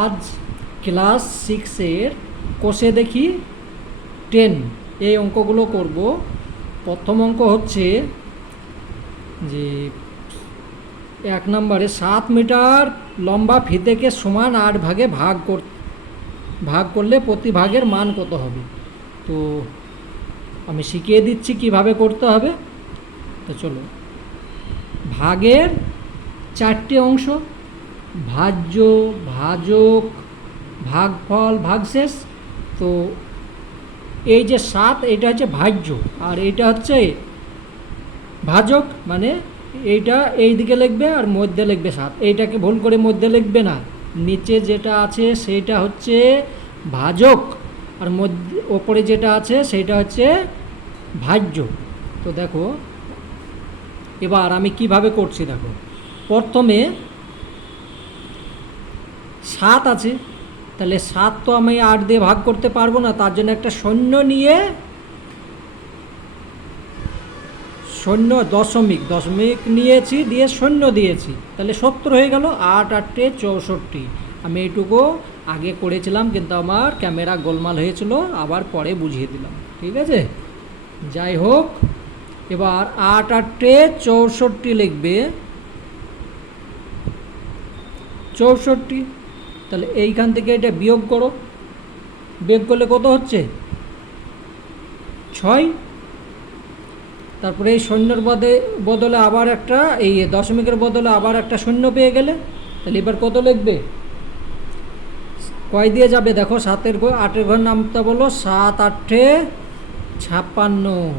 আজ ক্লাস 6-এর কোষে দেখি 10 এই অঙ্কগুলো করব। প্রথম অঙ্ক হচ্ছে যে 1 নম্বরে 7 মিটার লম্বা ফিতেকে সমান 8 ভাগে ভাগ করলে প্রতি ভাগের মান কত হবে। তো আমি শিখিয়ে দিচ্ছি কিভাবে করতে হবে। তো চলো, ভাগের 4টে অংশ: ভাজ্য, ভাজক, ভাগফল, ভাগশেষ। তো এই যে 7, এটা হচ্ছে ভাজ্য, আর এইটা হচ্ছে ভাজক, মানে এইটা এই দিকে লিখবে আর মধ্যে লিখবে 7। এইটাকে ভুল করে মধ্যে লিখবে না, নিচে যেটা আছে সেইটা হচ্ছে ভাজক, আর মধ্যে ওপরে যেটা আছে সেইটা হচ্ছে ভাজ্য। তো দেখো এবার আমি কিভাবে করছি, দেখো প্রথমে 7 আছে, তাহলে 7 তো আমি 8 দিয়ে ভাগ করতে পারবো না, তার জন্য একটা শূন্য নিয়ে শূন্য দশমিক নিয়েছি, দিয়ে শূন্য দিয়েছি, তাহলে 70 হয়ে গেল। 8 8 64। আমি এইটুকু আগে করেছিলাম, কিন্তু আমার ক্যামেরা গোলমাল হয়েছিল, আবার পরে বুঝিয়ে দিলাম, ঠিক আছে। যাই হোক, এবার 8 8 64 লিখবে, 64। তাহলে এইখান থেকে এটা বিয়োগ করো, বিয়োগ করলে কত হচ্ছে? 6। তারপরে এই শূন্যর বদলে আবার একটা, এই দশমিকের বদলে আবার একটা শূন্য পেয়ে গেলে, তাহলে এবার কত লিখবে? কয় দিয়ে যাবে দেখো, 8-এর ঘর নামটা বলো। 7 8 56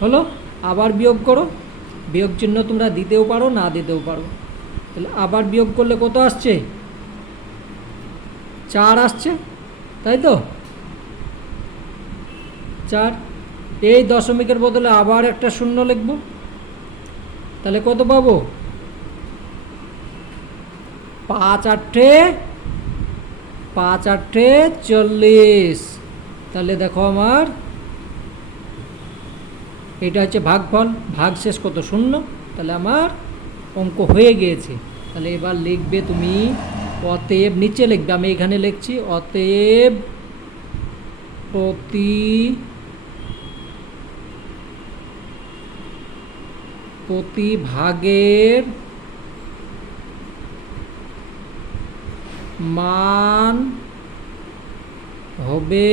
হলো। আবার বিয়োগ করো, বিয়োগ চিহ্ন তোমরা দিতেও পারো, না দিতেও পারো। তাহলে আবার বিয়োগ করলে কত আসছে? 4 আসছে, তাই তো? 4। এই দশমিকের বদলে আবার একটা শূন্য লিখব, তাহলে কত পাবো? 5 8 40। তাহলে দেখো আমার এটা হচ্ছে ভাগফল, ভাগশেষ কত? 0। তাহলে আমার অঙ্ক হয়ে গিয়েছে। তাহলে এবার লিখবে তুমি অতএব, নিচে লিখবে, আমি এখানে লিখছি অতএব প্রতি ভাগের মান হবে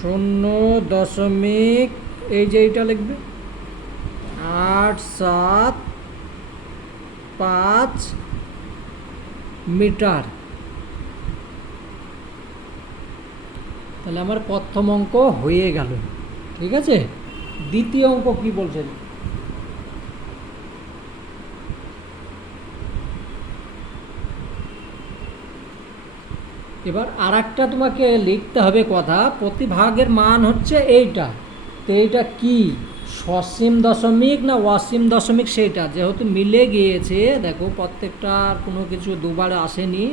0. এই যে এইটা লিখবে 8 7 5 মিটার। তাহলে আমার প্রথম অঙ্ক হয়ে গেল, ঠিক আছে। দ্বিতীয় অঙ্ক কি বলছেন? এবার আর একটা তোমাকে লিখতে হবে কথা, প্রতি ভাগের মান হচ্ছে এইটা। তো এইটা কি, সসীম দশমিক না অসীম দশমিক? সেইটা যেহেতু মিলে গিয়েছে, দেখো প্রত্যেকটা কোনো কিছু দুবার আসেনি,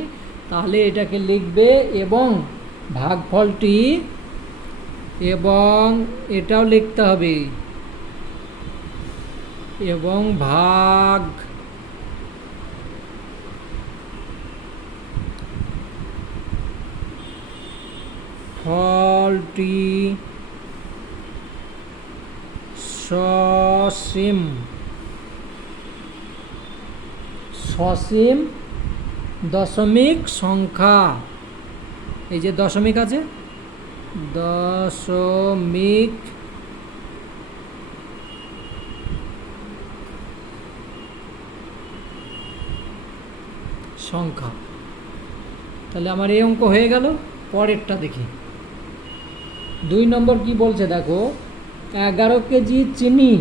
তাহলে এটাকে লিখবে এবং ভাগফলটি, এবং এটাও লিখতে হবে, এবং ভাগ ফলটি সসীম দশমিক সংখ্যা। এই যে দশমিক আছে, দশমিক সংখ্যা। তাহলে আমার এই অঙ্ক হয়ে গেল। পরেরটা দেখি, 2 নম্বর কি বলছে দেখো, 11 কেজি চিনি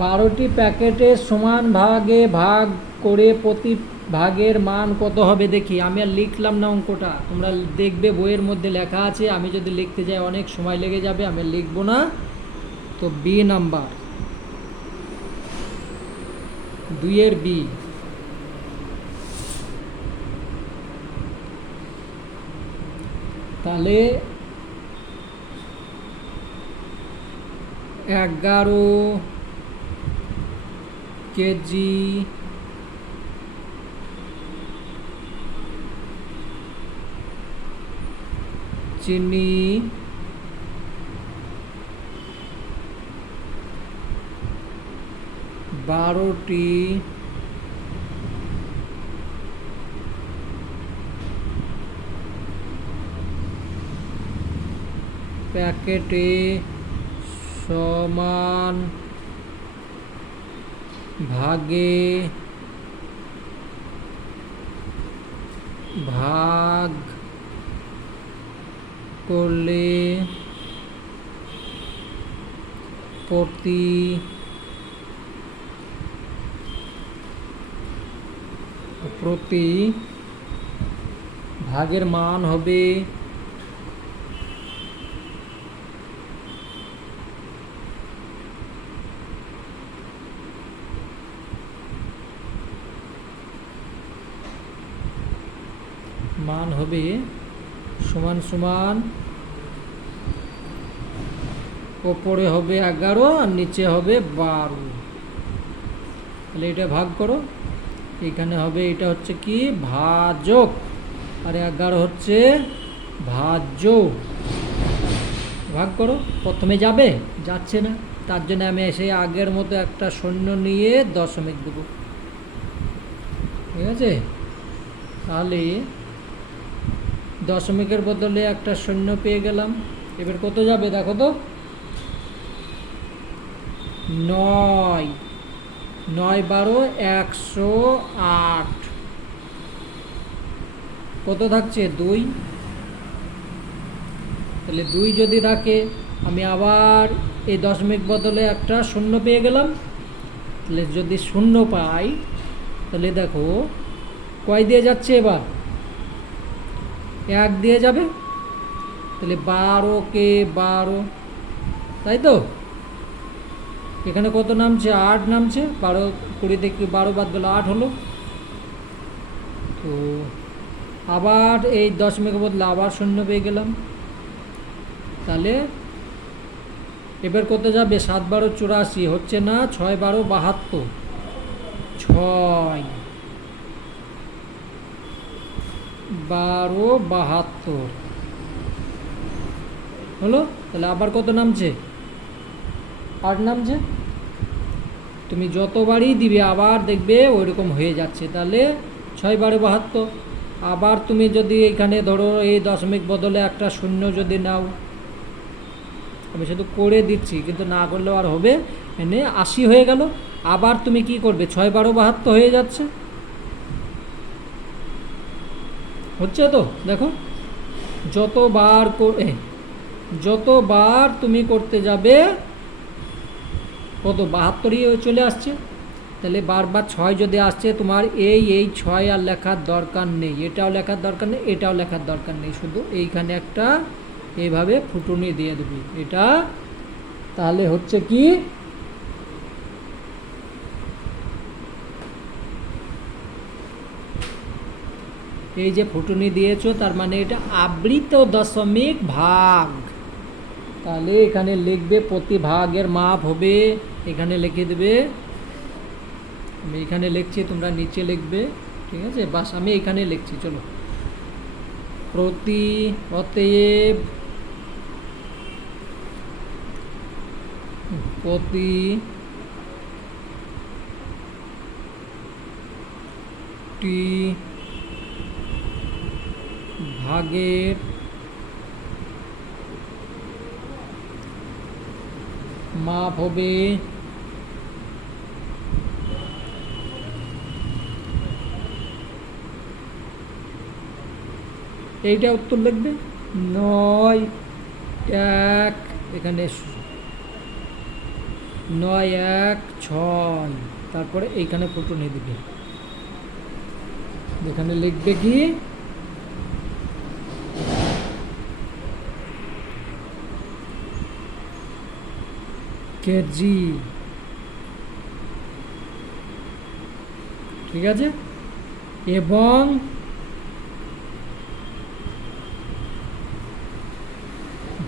12টি প্যাকেটে সমান ভাগে ভাগ করে প্রতি ভাগের মান কত হবে দেখি। আমি আর লিখলাম না অঙ্কটা, তোমরা দেখবে বইয়ের মধ্যে লেখা আছে, আমি যদি লিখতে যাই অনেক সময় লেগে যাবে, আমি লিখবো না। তো বি নাম্বার, 2-এর বি। তাহলে 11 কেজি চিনি বারোটি প্যাকেটে সমান ভাগে ভাগ করলে প্রতি ভাগের মান হবে সমান সমান ওপরে হবে 11 আর নিচে হবে 12। তাহলে এটা ভাগ করো, এখানে হবে এটা হচ্ছে কি ভাজক আর 11 হচ্ছে ভাজ্য। ভাগ করো, প্রথমে যাচ্ছে না, তার জন্য আমি এসে আগের মতো একটা শূন্য নিয়ে দশমিক দেব। ঠিক আছে, তাহলে দশমিকের বদলে একটা শূন্য পেয়ে গেলাম। এবার কত যাবে দেখো তো, 9 9 12 108। কত থাকছে 2। তাহলে 2 যদি থাকে, আমি আবার এই দশমিক বদলে একটা শূন্য পেয়ে গেলাম। তাহলে যদি শূন্য পাই, তাহলে দেখো কয় দিয়ে যাচ্ছে, এবার 1 দিয়ে যাবে। তাহলে 12 কে 12, তাই তো। এখানে কত নামছে, 8 নামছে। 12 20 থেকে 12 বাদ গেল, 8 হলো। তো আবার এই দশমিকের বদলে আবার শূন্য পেয়ে গেলাম। তাহলে এবার কত যাবে, 7 12 84 হচ্ছে না, 6 12 72, 6 12 72 হলো। তাহলে আবার কত নামছে, 8 নামছে। তুমি যতবারই দিবে আবার দেখবে ওইরকম হয়ে যাচ্ছে। তাহলে 6 12 72। আবার তুমি যদি এখানে ধরো এই দশমিক বদলে একটা শূন্য যদি নাও, আমি শুধু করে দিচ্ছি, কিন্তু না করলেও আর হবে, এনে 80 হয়ে গেল। আবার তুমি কি করবে, 6 12 72 হয়ে যাচ্ছে, হচ্ছে তো। দেখো যতবার তুমি করতে যাবে কত 72ই চলে আসছে। তাহলে বারবার 6 যদি আসছে, তোমার এই 6 আর লেখার দরকার নেই, এটাও লেখার দরকার নেই, এটাও লেখার দরকার নেই, শুধু এইখানে একটা এইভাবে ফুটুনি দিয়ে দেবে এটা। তাহলে হচ্ছে কি, এই যে ফুটুনি দিয়েছো, তার মানে এটা আবৃত দশমিক ভাগ। তাহলে এখানে লিখবে প্রতি ভাগের মাপ হবে, এখানে লিখে দেবে। আমি এখানে লিখছি, তোমরা নিচে লিখবে। ঠিক আছে, বাস আমি এখানে লিখছি। চলো, অতএব প্রতিটি ভাগের মাপ হবে এইটা উত্তর লিখবে 9 1, এখানে 9 1 6, তারপরে এইখানে ফুটুনি দিবে। এখানে লিখবে কি, কেজি। ঠিক আছে, এবং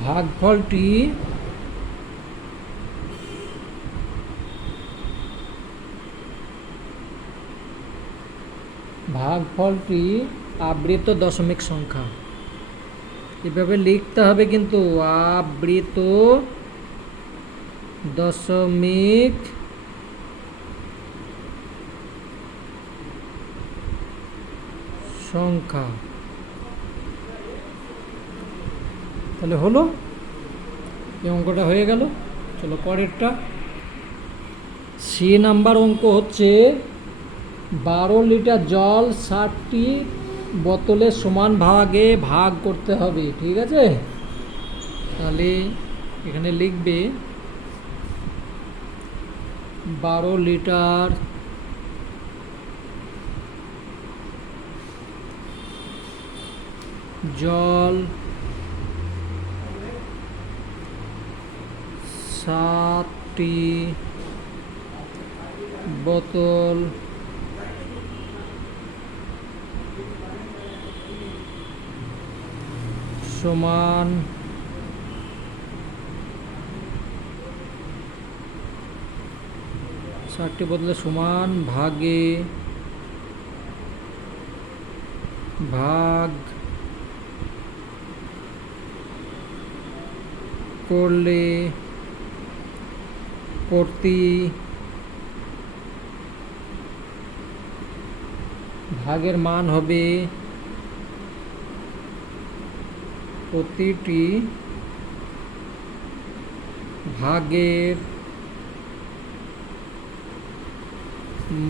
ভাগফলটি ভাগফলটি আবৃত দশমিক সংখ্যা। এভাবে লিখতে হবে কিন্তু, আবৃত দশমিক সংখ্যা। তাহলে হলো, এই অঙ্কটা হয়ে গেল। চলো পরেরটা। সি নাম্বার অঙ্ক হচ্ছে 12 লিটার জল 60টি বোতলে সমান ভাগে ভাগ করতে হবে। ঠিক আছে, তাহলে এখানে লিখবে 12 লিটার জল 60টি বোতল সমান ষাটটি বোতলে সমান ভাগে ভাগ করলে প্রতি ভাগের মান হবে প্রতিটি ভাগের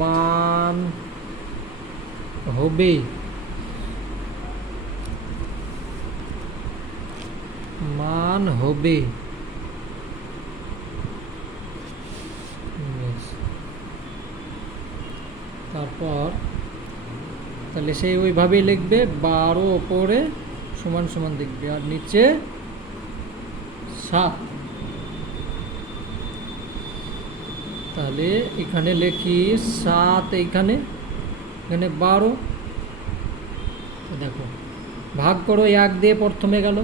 মান হবে তারপর তাহলে সেই ওইভাবেই লিখবে, 12 ওপরে সমান সমান দেখবে আর নিচে 7। তাহলে এখানে লিখি 7, এখানে 12। দেখো ভাগ করো 1 দিয়ে প্রথমে গেল,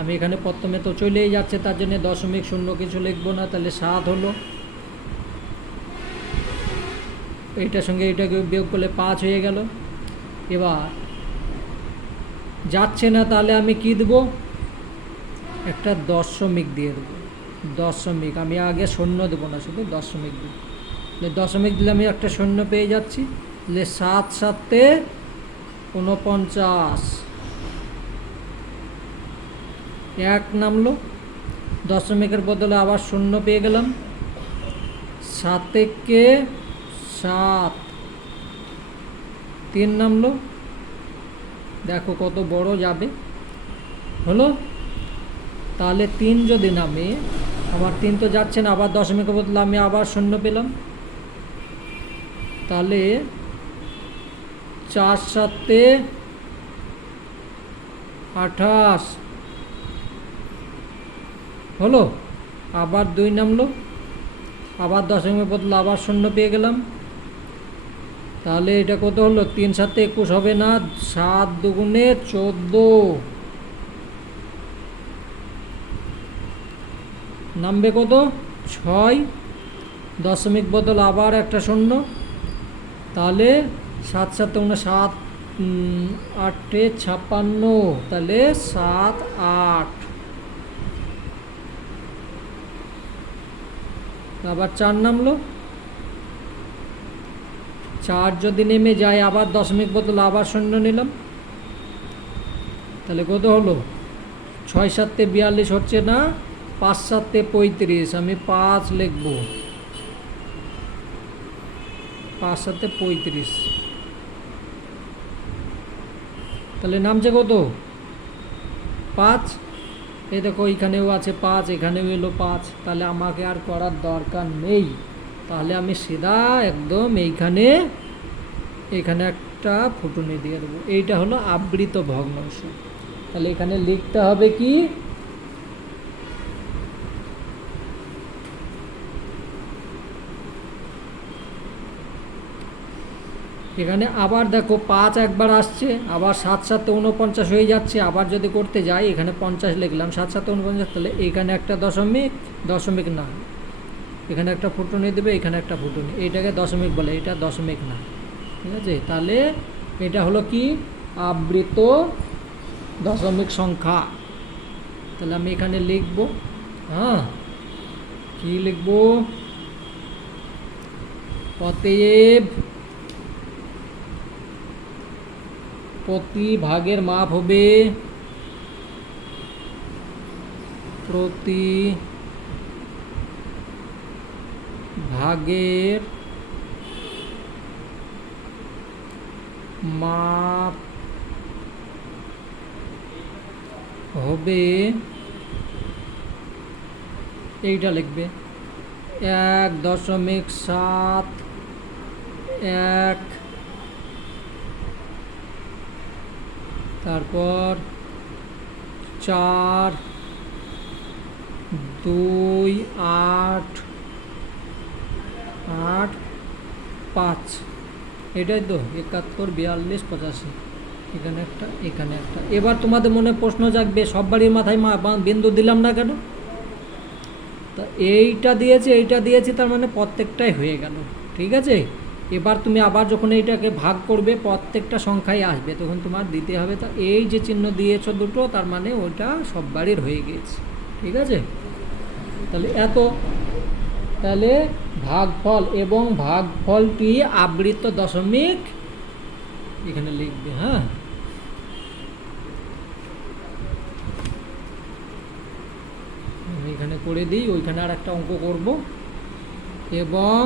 আমি এখানে প্রথমে তো চলেই যাচ্ছে, তার জন্য দশমিক শূন্য কিছু লিখবো না। তাহলে 7 হলো, এইটার সঙ্গে এইটাকে বিয়োগ করলে 5 হয়ে গেল। এবার যাচ্ছে না, তাহলে আমি কি দেবো, একটা দশমিক দিয়ে দেবো। দশমিক, আমি আগে শূন্য দেবো না, শুধু দশমিক দেবো। দশমিক দিলে আমি একটা শূন্য পেয়ে যাচ্ছি। তাহলে 7 7 49, 1 নামলো, দশমিকের বদলে আবার শূন্য পেয়ে গেলাম। 7 × 7, 3 নামলো, দেখো কত বড় যাবে, হলো। তাহলে 3 যদি নামে, আমার 3 তো যাচ্ছে না, আবার দশমিকের বদলে আমি আবার শূন্য পেলাম। তাহলে 4 7 28 হলো। আবার 2 নামলো, আবার দশমিকের বদলে আবার শূন্য পেয়ে গেলাম। তাহলে এটা কত হলো, 3 7 21 হবে না, 7 2 14 নামবে কত, 6। দশমিক বদল আবার একটা শূন্য, তাহলে 7 7 7 8 56, তাহলে 7 8। আবার 4 নামলো, 4 যদি নেমে যায়, আবার দশমিক বদল আবার শূন্য নিলাম, তাহলে কত হলো, 6 7 42 হচ্ছে না, 5 7 35, আমি 5 লিখব, 5 7 35। তাহলে নামছে কত, 5। এই দেখো এইখানেও আছে 5, এখানেও এলো 5, তাহলে আমাকে আর করার দরকার নেই। তাহলে আমি সিধা একদম এইখানে একটা ফুটুনি দিয়ে দেবো। এইটা হলো আবৃত ভগ্নাংশ। তাহলে এখানে লিখতে হবে কি, এখানে আবার দেখো 5 একবার আসছে, আবার 7 7 49 হয়ে যাচ্ছে। আবার যদি করতে যাই, এখানে 50 লিখলাম, 7 7 49, তাহলে এখানে একটা দশমিক না, এখানে একটা ফুটুনি দেবে, এখানে একটা ফুটুনি, এইটাকে দশমিক বলে, এটা দশমিক না। ঠিক আছে, তাহলে এটা হলো কি আবৃত দশমিক সংখ্যা। তাহলে আমি এখানে লিখব, হ্যাঁ কি লিখব, অতএব প্রতি ভাগের মাপ হবে প্রতি ভাগের মাপ হবে, এইটা লিখবে 1.7 তারপর 4 2 8 8 5, এটাই তো 71 42 85, এখানে একটা এখানে একটা। এবার তোমাদের মনে প্রশ্ন জাগবে সব বাড়ির মাথায় বিন্দু দিলাম না কেন? তা এইটা দিয়েছি তার মানে প্রত্যেকটাই হয়ে গেল, ঠিক আছে। এবার তুমি আবার যখন এইটাকে ভাগ করবে প্রত্যেকটা সংখ্যাই আসবে, তখন তোমার দিতে হবে। তা এই যে চিহ্ন দিয়েছ দুটো, তার মানে ওইটা সব বাড়ির হয়ে গিয়েছে, ঠিক আছে। তাহলে ভাগফল এবং ভাগফলটি আবৃত দশমিক এখানে লিখবে, হ্যাঁ। আমি এখানে করে দিই, ওইখানে আর একটা অঙ্ক করব। এবং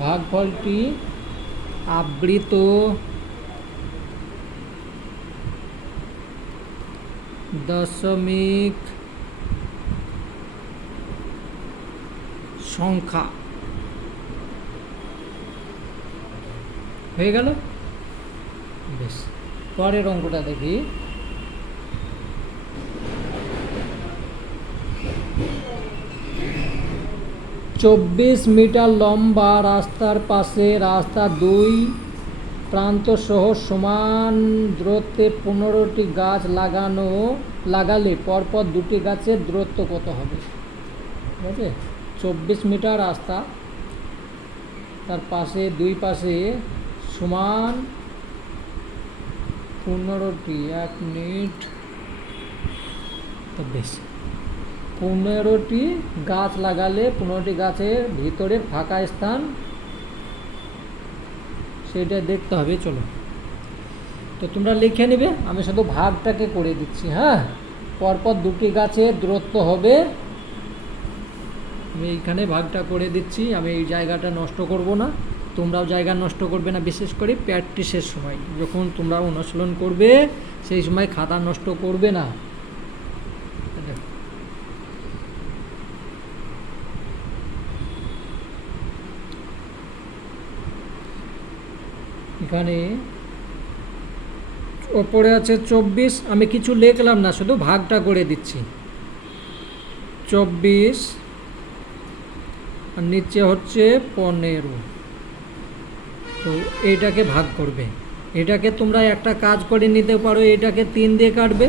ভাগফলটি আবৃত দশমিক সংখ্যা হয়ে গেল। বেশ, পরের অঙ্কটা দেখি। 24 মিটার লম্বা রাস্তার পাশে রাস্তার 2 প্রান্ত সহ সমান দূরত্বে 15টি গাছ লাগালে পরপর 2টি গাছের দূরত্ব কত হবে? ঠিক আছে, 24 মিটার রাস্তা, তার পাশে 2 পাশে সমান 15টি, 1 মিনিট, তো বেশ 15টি গাছ লাগালে 15টি গাছের ভিতরের ফাঁকা স্থান সেটা দেখতে হবে। চলো, তো তোমরা লিখে নেবে, আমি শুধু ভাগটাকে করে দিচ্ছি। হ্যাঁ, পরপর 2টি গাছের দূরত্ব হবে, আমি এইখানে ভাগটা করে দিচ্ছি। আমি এই জায়গাটা নষ্ট করব না, তোমরাও জায়গা নষ্ট করবে না, বিশেষ করে প্র্যাকটিসের সময় যখন তোমরা অনুশীলন করবে সেই সময় খাতা নষ্ট করবে না। এখানে ওপরে আছে 24, আমি কিছু লিখলাম না, শুধু ভাগটা করে দিচ্ছি। 24 আর নিচে হচ্ছে 15, তো এইটাকে ভাগ করবে। এটাকে তোমরা একটা কাজ করে নিতে পারো, এটাকে 3 দিয়ে কাটবে,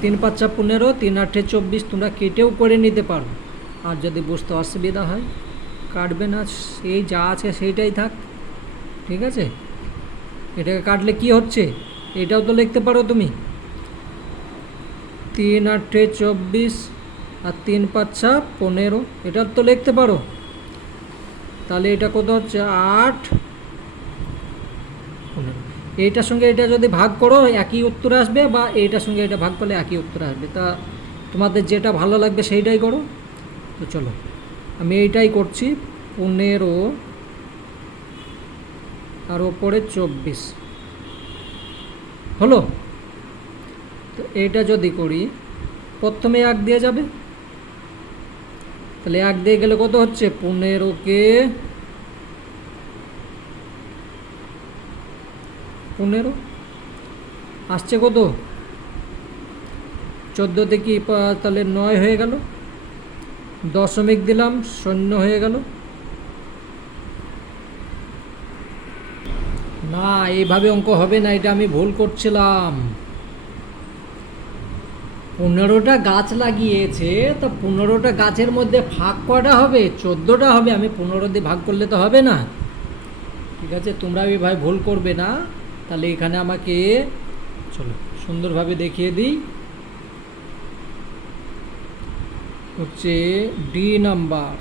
3 5 15, 3 8 24, তোমরা কেটেও করে নিতে পারো। আর যদি বুঝতে অসুবিধা হয় কাটবে না, সেই যা আছে সেইটাই থাক, ঠিক আছে। এটাকে কাটলে কি হচ্ছে এটাও তো লিখতে পারো তুমি, 3 8 24 আর 3 5 15, এটা তো লিখতে পারো। তাহলে এটা কত হচ্ছে 8 15, এইটার সঙ্গে এটা যদি ভাগ করো একই উত্তর আসবে, বা এইটার সঙ্গে এটা ভাগ করলে একই উত্তর আসবে। তা তোমাদের যেটা ভালো লাগবে সেইটাই করো। তো চলো, আমি এইটাই করছি, 15 আর ওপরে 24 হলো। তো এইটা যদি করি, প্রথমে 1 দিয়ে যাবে, তাহলে 1 দিয়ে গেলে কত হচ্ছে 15কে 15 আসছে কত 14 থেকে, তাহলে 9 হয়ে গেল, দশমিক দিলাম 0 হয়ে গেল। না, এইভাবে অঙ্ক হবে না, এটা আমি ভুল করছিলাম। 15টা গাছ লাগিয়েছে, তো 15টা গাছের মধ্যে ভাগ কটা হবে? 14টা হবে। আমি 15 দিয়ে ভাগ করলে তো হবে না। ঠিক আছে, তোমরা ভাই ভুল করবে না। তাহলে এখানে আমাকে চলো সুন্দরভাবে দেখিয়ে দিই। হচ্ছে ডি নাম্বার,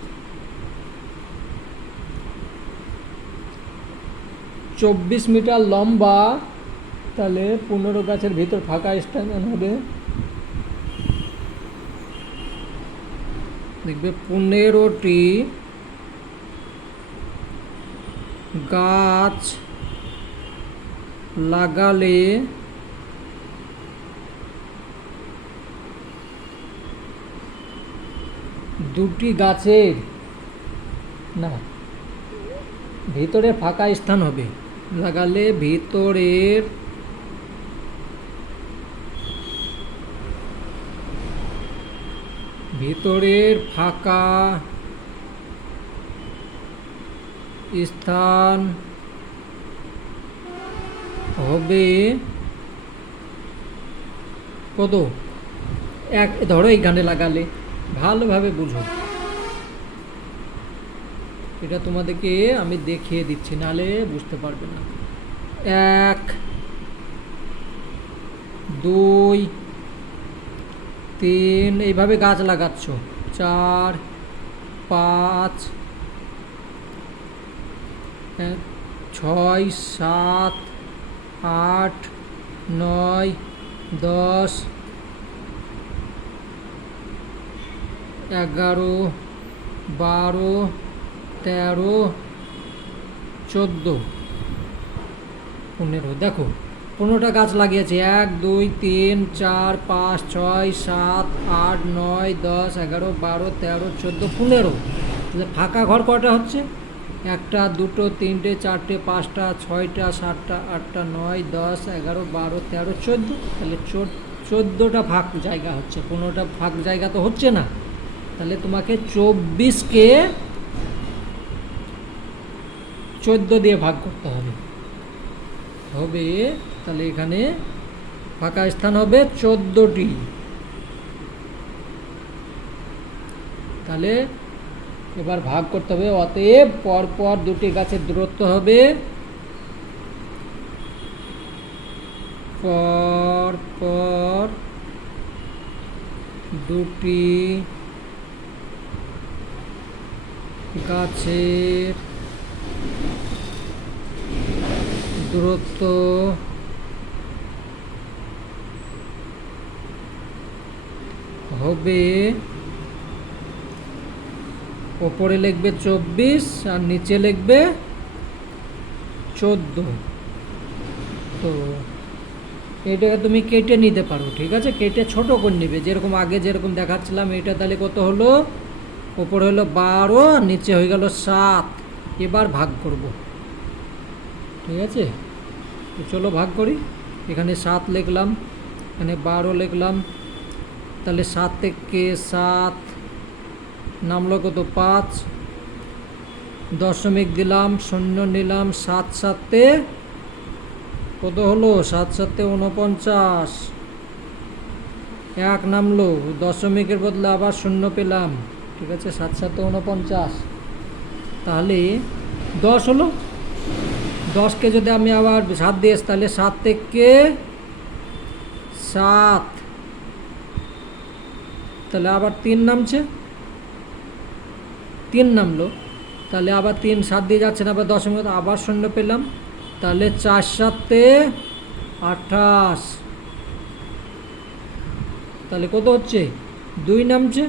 24 মিটার লম্বা। তাহলে 15 গাছের ভিতর ফাঁকা স্থান হবে, দেখবে 15টি গাছ লাগালে দুটি গাছের না ভিতরে ফাঁকা স্থান হবে, লাগালে ভিতরের ফাঁকা স্থান হবে কত? ধরো এইখানে লাগালে, ভালোভাবে বুঝো, এটা তোমাদেরকে আমি দেখিয়ে দিচ্ছি, নাহলে বুঝতে পারবে না। 1 2 3 এইভাবে গাছ লাগাচ্ছ, 4 5 6 7 8 9 10 11 12 13 14 15। দেখো 15টা গাছ লাগিয়েছে, 1 2 3 4 5 6 7 8 9 10 11 12 13 14 15। ফাঁকা ঘর কটা হচ্ছে? 1টা 2টো 3টে 4টে 5টা 6টা 7টা 8টা 9 10 11 12 13 14। তাহলে 14টা ফাঁক জায়গা হচ্ছে, 15টা ফাঁক জায়গা তো হচ্ছে না। তাহলে তোমাকে 24কে 14 দিয়ে ভাগ করতে হবে। তাহলে এখানে ফাঁকা স্থান হবে 14টি। তাহলে এবার ভাগ করতে হবে। অতএব পরপর দুটি গাছের দূরত্ব হবে পরপর দুটি গাছের দূরত্ব হবে, ওপরে লিখবে 24 আর নিচে লিখবে 14। তো এটাকে তুমি কেটে নিতে পারো, ঠিক আছে, কেটে ছোট করে নেবে, যেরকম আগে যেরকম দেখাচ্ছিলাম। এটা তাহলে কত হলো? ওপরে হলো 12 আর নিচে হয়ে গেল 7। এবার ভাগ করব, ঠিক আছে। তো চলো ভাগ করি। এখানে 7 লিখলাম, এখানে 12 লিখলাম। তাহলে 7 থেকে 7 নামলো কত? 5। দশমিক দিলাম, শূন্য নিলাম, 7 7 কত হলো? 7 7 49। 1 নামলো, দশমিকের বদলে আবার শূন্য পেলাম, ঠিক আছে। 7 7 49। তাহলে 10 হলো। 10কে যদি আমি আবার 7 দিয়ে, তাহলে 7 থেকে 7, তাহলে আবার 3 নামছে, 3 নামলো। তাহলে আবার 3 7 দিয়ে যাচ্ছে না, আবার দশমিক, আবার শূন্য পেলাম। তাহলে 4 7 28। তাহলে কত হচ্ছে? 2 নামছে,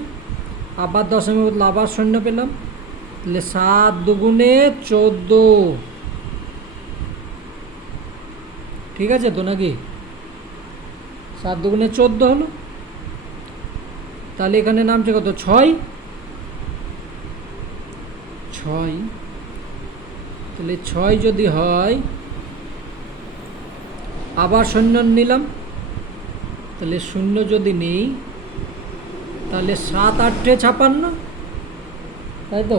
আবার দশমিক বদলে আবার শূন্য পেলাম। তাহলে 7 দুগুণে 14, ঠিক আছে তো নাকি? 7 দুগুণে 14 হলো। তাহলে এখানে নামছে কত? 6। তাহলে 6 যদি হয়, আবার শূন্য নিলাম, তাহলে শূন্য যদি নেই, তাহলে 7 8 56, তাই তো?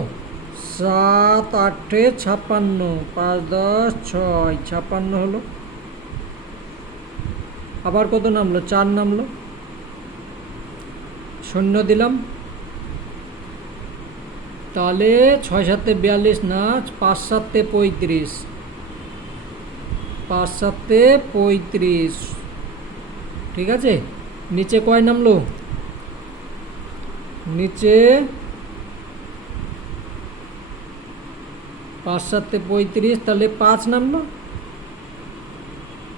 7 8 56, 5 10 6 56 হলো। আবার কত নামলো? 4 নামলো। শূন্য দিলাম, তাহলে 6 7 42 না, 5 7 35, 5 7 35। ঠিক আছে, নিচে কয় নামলো? নিচে 5 7 35, তাহলে 5 নামলো।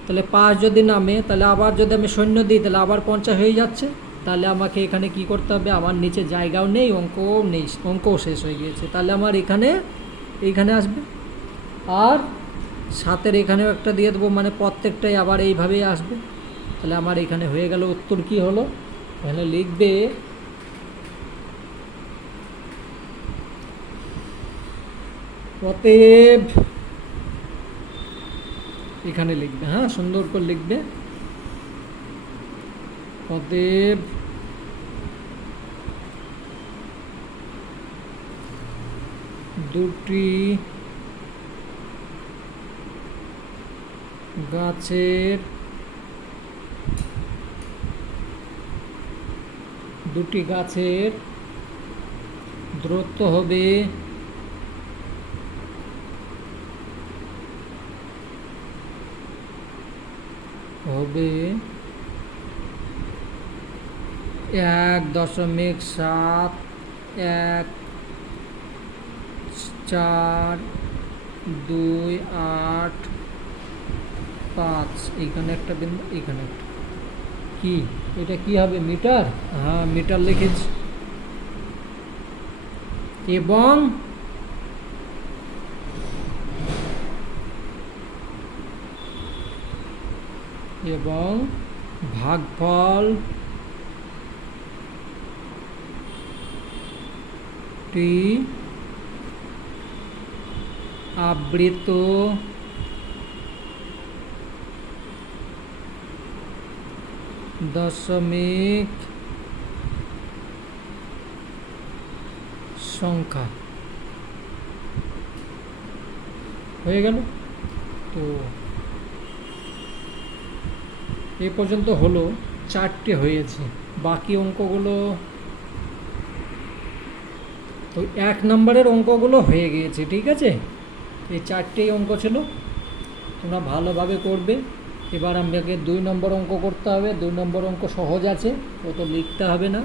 তাহলে 5 যদি নামে, তাহলে আবার যদি আমি শূন্য দিই তাহলে আবার 50 হয়ে যাচ্ছে। তাহলে আমাকে এখানে কি করতে হবে? আমার নিচে জায়গাও নেই, অঙ্কও নেই, অঙ্কও শেষ হয়ে গিয়েছে। তাহলে আমার এইখানে আসবে, আর 7-এর এখানেও একটা দিয়ে দেবো, মানে প্রত্যেকটাই আবার এইভাবেই আসবে। তাহলে আমার এখানে হয়ে গেল। উত্তর কি হলো? এখানে লিখবে অতএব, এখানে লিখবে, হ্যাঁ সুন্দর করে লিখবে, অতএব দুটি গাছের দূরত্ব হবে হবে 1.7428৫। এইখানে একটা বিন্দু, এইখানে একটা, কি এটা কি হবে? মিটার? হ্যাঁ মিটার লিখেছি। এবং ভাগফল টি আবৃত দশমিক সংখ্যা হয়ে গেল। তো এই পর্যন্ত হলো, 4টে হয়েছে। বাকি অঙ্কগুলো, তো 1 নম্বরের অঙ্কগুলো হয়ে গিয়েছে। ঠিক আছে, এই 4টেই অঙ্ক ছিল, তোমরা ভালোভাবে করবে। এবার আমাকে 2 নম্বর অঙ্ক করতে হবে। 2 নম্বর অঙ্ক সহজ আছে, অত লিখতে হবে না।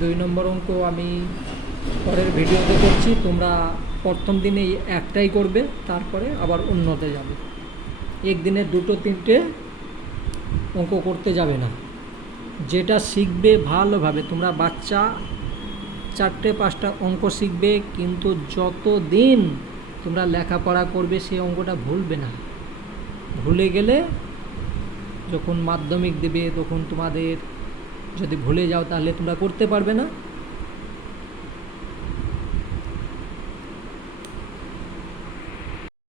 2 নম্বর অঙ্ক আমি পরের ভিডিওতে করছি। তোমরা প্রথম দিনে একটাই করবে, তারপরে আবার অন্যতে যাবে। একদিনে 2-3টে অঙ্ক করতে যাবে না। যেটা শিখবে ভালোভাবে, তোমরা বাচ্চা 4-5টা অঙ্ক শিখবে, কিন্তু যত দিন তোমরা লেখাপড়া করবে সেই অঙ্কটা ভুলবে না। ভুলে গেলে যখন মাধ্যমিক দেবে তখন তোমাদের, যদি ভুলে যাও তাহলে তোমরা করতে পারবে না।